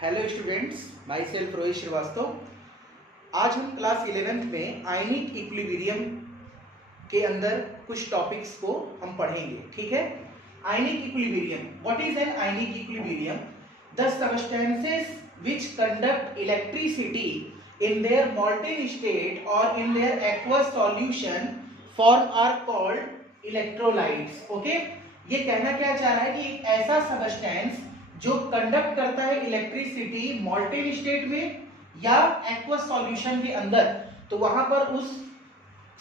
Hello students, myself Rohit Srivastava. आज हम class 11th में आयनिक इक्विलिब्रियम के अंदर कुछ टॉपिक्स को हम पढ़ेंगे। ठीक है, ionic equilibrium. What is an ionic equilibrium? The substances which conduct electricity in their molten state or in their aqueous solution form are called electrolytes. Okay, ये कहना क्या चाह रहा है कि एक ऐसा सबस्टेंस जो कंडक्ट करता है इलेक्ट्रिसिटी मॉल्टेन स्टेट में या एक्वस सॉल्यूशन के अंदर, तो वहां पर उस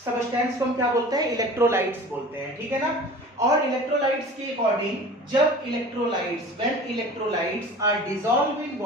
सबस्टेंस को हम क्या बोलते हैं? इलेक्ट्रोलाइट्स बोलते हैं। ठीक है ना। और इलेक्ट्रोलाइट्स के अकॉर्डिंग जब when electrolytes are dissolve in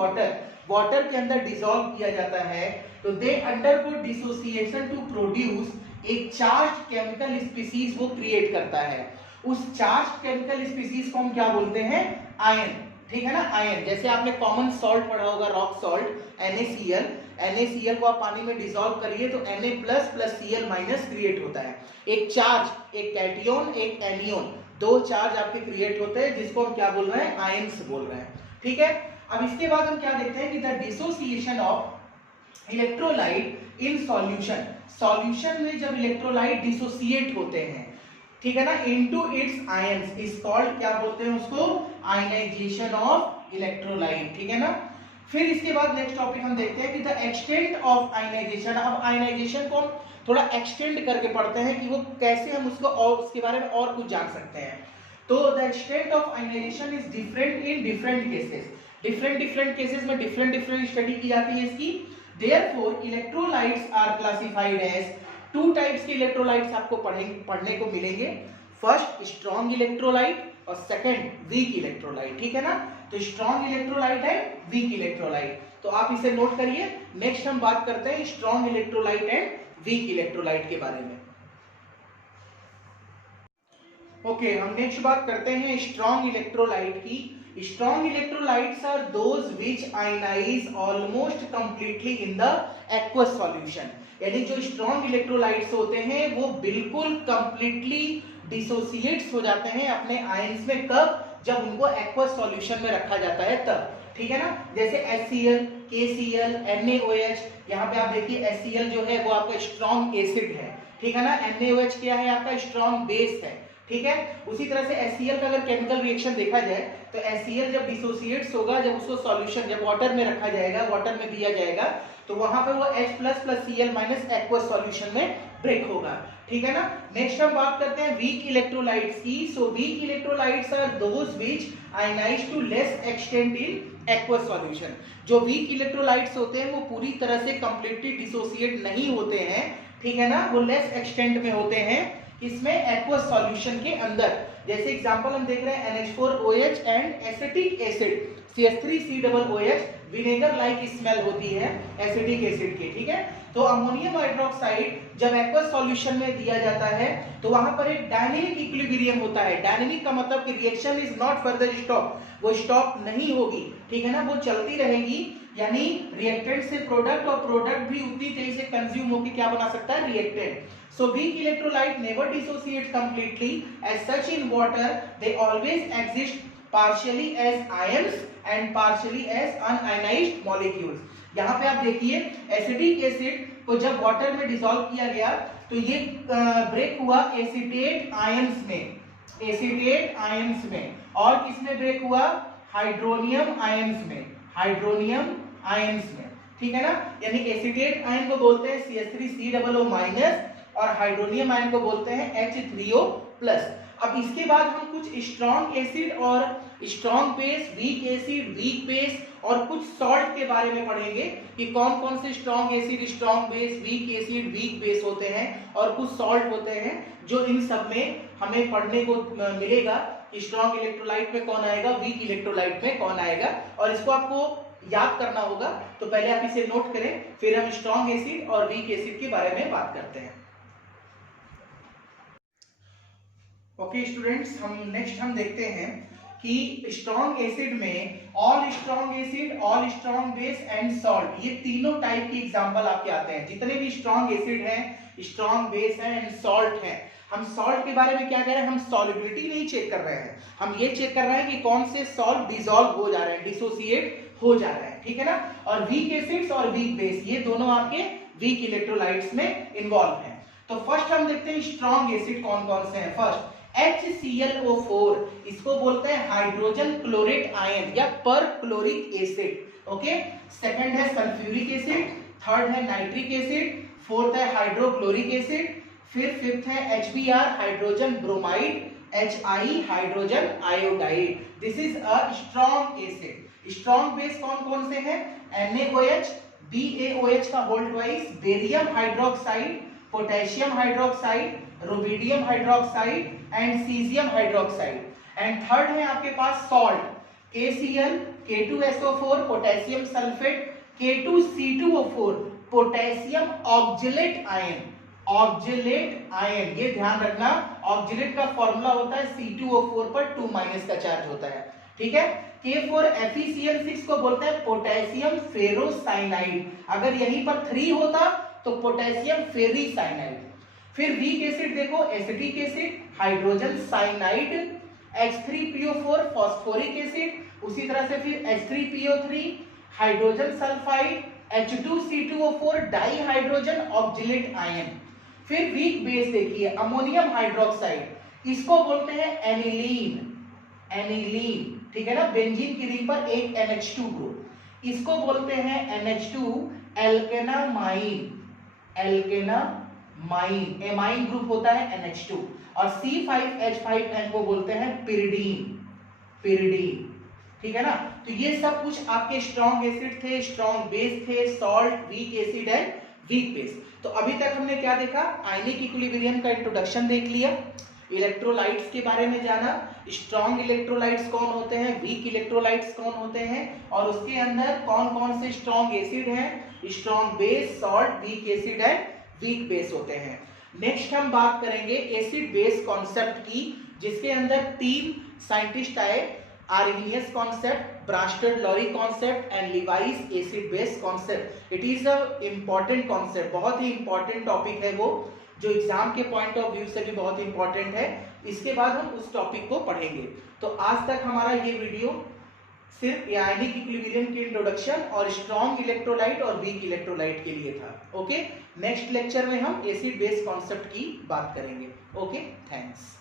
water के अंदर डिसॉल्व किया जाता है, तो they undergo dissociation to produce एक चार्ज केमिकल स्पीसीज वो क्रिएट करता है। उस चार्ज केमिकल स्पीसीज को हम क्या बोलते हैं? आयन। ठीक है ना, आयन। जैसे आपने कॉमन सॉल्ट पढ़ा होगा, रॉक सॉल्ट, NaCl को आप पानी में डिसॉल्व करिए तो Na plus Cl minus create होता है। एक चार्ज, एक कैटियोन, एक एनियोन, दो चार्ज आपके क्रिएट होते हैं जिसको हम क्या बोल रहे हैं? आयन्स बोल रहे हैं। ठीक है। अब इसके बाद हम क्या देखते हैं कि the dissociation of electrolyte in solution में जब इलेक्ट्रोलाइट डिसोसिएट होते हैं, ठीक है ना, into its ions is called, क्या बोलते हैं उसको? Ionisation of electrolyte. ठीक है ना। फिर इसके बाद नेक्स्ट टॉपिक हम देखते हैं कि द एक्सटेंट ऑफ आयनाइजेशन। अब आयनाइजेशन को हम थोड़ा एक्सटेंड करके पढ़ते हैं कि वो कैसे हम उसको और उसके बारे में और कुछ जान सकते हैं। तो the extent of ionisation is different in different cases. Different cases में डिफरेंट स्टडी की जाती है इसकी। Therefore electrolytes are classified as two types के इलेक्ट्रोलाइट्स आपको पढ़ने को मिलेंगे। फर्स्ट स्ट्रॉन्ग इलेक्ट्रोलाइट और सेकंड वीक इलेक्ट्रोलाइट। ठीक है ना। तो strong electrolyte and weak electrolyte, तो आप इसे नोट करिए। नेक्स्ट हम बात करते हैं strong electrolyte and weak electrolyte के बारे में। ओके, हम नेक्स्ट बात करते हैं स्ट्रॉन्ग इलेक्ट्रोलाइट की। Strong electrolytes are those which ionize almost completely in the aqueous solution। यानी जो स्ट्रॉन्ग इलेक्ट्रोलाइट्स होते हैं वो बिल्कुल कंप्लीटली डिसोसिएट्स हो जाते हैं अपने आयंस में। कब? जब उनको एक्वस सॉल्यूशन में रखा जाता है तब। ठीक है ना। जैसे HCl, KCl, NaOH। यहाँ पे आप देखिए HCl जो है वो आपका स्ट्रॉन्ग एसिड है। ठीक है ना। NaOH क्या है? आपका स्ट्रॉन्ग बेस है। ठीक है। उसी तरह से HCl का अगर केमिकल रिएक्शन देखा जाए तो HCl जब डिसोसिएट्स होगा, जब उसको सॉल्यूशन जब वाटर में रखा जाएगा, वाटर में दिया जाएगा, तो वहां पे वो H plus Cl minus aqueous solution में ब्रेक होगा। ठीक है ना। नेक्स्ट हम बात करते हैं वीक इलेक्ट्रोलाइट्स की। So weak electrolytes are those which ionise to less extent in aqueous solution. जो वीक इलेक्ट्रोलाइट्स होते हैं वो पूरी तरह से कंप्लीटली डिसोसिएट नहीं होते हैं। ठीक है ना, वो लेस एक्सटेंट में होते हैं इसमें एक्वस सॉल्यूशन के अंदर। जैसे एग्जांपल हम देख रहे हैं NH4OH and acetic acid CH3COOH। Vinegar like smell होती है एसिटिक एसिड की। ठीक है। तो अमोनियम हाइड्रोक्साइड जब एक्वस सॉल्यूशन में दिया जाता है तो वहां पर एक डायनेमिक इक्विलिब्रियम होता है। डायनेमिक का मतलब कि reaction is not further stop, वो स्टॉप नहीं होगी। ठीक है ना, वो चलती रहेगी। यानी रिएक्टेंट से प्रोडक्ट और प्रोडक्ट भी उतनी तेजी से कंज्यूम होकर क्या बना सकता है? Reactant. So weak electrolyte never dissociate completely as such in water. They always exist partially as ions and partially as unionized molecules. यहाँ पे आप देखिए एसिटिक एसिड को जब वाटर में डिसॉल्व किया गया तो ये ब्रेक हुआ एसिटेट आयंस में, और किसमें ब्रेक हुआ? हाइड्रोनियम आयंस में। ठीक है ना। यानी एसिटेट आयन को बोलते हैं CH3COO माइनस और हाइड्रोनियम आयन को बोलते हैं H3O प्लस। अब इसके बाद हम कुछ स्ट्रॉन्ग एसिड और strong base, weak acid, weak base और कुछ सॉल्ट के बारे में पढ़ेंगे कि कौन कौन से strong acid, strong base, weak acid, weak base होते हैं, और कुछ सॉल्ट होते हैं जो इन सब में हमें पढ़ने को मिलेगा कि स्ट्रॉन्ग इलेक्ट्रोलाइट में कौन आएगा, वीक इलेक्ट्रोलाइट में कौन आएगा, और इसको आपको याद करना होगा। तो पहले आप इसे नोट करें, फिर हम स्ट्रॉन्ग एसिड और वीक एसिड के बारे में बात करते हैं। ओके स्टूडेंट्स, नेक्स्ट हम देखते हैं कि स्ट्रॉन्ग एसिड में all strong acid, all strong base and salt, ये तीनों टाइप की एग्जांपल आपके आते हैं। जितने भी स्ट्रॉन्ग एसिड हैं, स्ट्रॉन्ग बेस है एंड सॉल्ट है। हम सॉल्ट के बारे में क्या कह रहे हैं? हम सॉल्युबिलिटी नहीं चेक कर रहे हैं, हम ये चेक कर रहे हैं कि कौन से सॉल्ट डिसॉल्व हो जा रहे हैं, डिसोसिएट हो जा रहा है, ठीक है ना। और वीक एसिड्स और वीक बेस ये दोनों आपके वीक इलेक्ट्रोलाइट्स में इन्वॉल्व हैं। तो फर्स्ट हम देखते हैं स्ट्रॉन्ग एसिड कौन कौन से हैं। फर्स्ट HClO4, इसको बोलते हैं हाइड्रोजन क्लोरेट आयन या perchloric acid. Okay, second है सल्फ्यूरिक एसिड, थर्ड है नाइट्रिक एसिड, फोर्थ है हाइड्रोक्लोरिक एसिड, फिर फिफ्थ है HBr hydrogen bromide, HI hydrogen iodide. This is a strong acid. Strong base कौन कौन से हैं? NaOH, BaOH का whole twice, barium hydroxide, potassium hydroxide, rubidium hydroxide and caesium hydroxide. And third है आपके पास salt, KCl, K2SO4 potassium sulphate, K2C2O4 potassium oxalate ion. Oxalate ion, ये ध्यान रखना, ऑक्जेलेट का फॉर्मूला होता है C2O4 पर 2- का चार्ज होता है, ठीक है। K4FeCl6 को बोलते हैं पोटेशियम फेरोसाइनाइड, अगर यहीं पर 3 होता तो पोटेशियम फेरीसाइनाइड। फिर वीक एसिड देखो, acetic acid, hydrogen cyanide, H3PO4 phosphoric acid, उसी तरह से फिर H3PO3 hydrogen sulphide, H2C2O4 dihydrogen oxalate ion. फिर वीक बेस देखिए, अमोनियम हाइड्रोक्साइड, इसको बोलते हैं एनिलीन। एनिलीन, ठीक है ना, बेंजीन की रिंग पर एक NH2 ग्रुप, इसको बोलते हैं NH2 एल्केनामाइन। एल्केनामाइन, एमाइन ग्रुप होता है NH2। और C5H5N को बोलते हैं पिरिडीन। पिरिडीन, ठीक है ना। तो ये सब कुछ आपके स्ट्रॉन्ग एसिड थे, स्ट्रॉन्ग बेस थे, salt, weak acid and weak base. तो अभी तक हमने क्या देखा? आयनिक इक्विलिब्रियम का इंट्रोडक्शन देख लिया, इलेक्ट्रोलाइट्स के बारे में जाना, स्ट्रॉन्ग इलेक्ट्रोलाइट्स कौन होते हैं, वीक इलेक्ट्रोलाइट्स कौन होते हैं, और उसके अंदर कौन कौन से स्ट्रॉन्ग एसिड हैं, strong base, salt, weak acid and weak base होते हैं। नेक्स्ट हम बात करेंगे एसिड बेस कॉन्सेप्ट की, जिसके अंदर 3 साइंटिस्ट आए, Arrhenius concept, Bronsted Lowry concept and Lewis acid base concept. It is a important concept, बहुत ही इंपॉर्टेंट टॉपिक है वो, जो एग्जाम के पॉइंट ऑफ व्यू से भी बहुत इंपॉर्टेंट है। इसके बाद हम उस टॉपिक को पढ़ेंगे। तो आज तक हमारा ये वीडियो सिर्फ आयनिक इक्विलिब्रियम की इंट्रोडक्शन और स्ट्रॉन्ग इलेक्ट्रोलाइट और वीक इलेक्ट्रोलाइट के लिए था। ओके, नेक्स्ट लेक्चर में हम एसिड बेस कॉन्सेप्ट की बात करेंगे। Okay, thanks.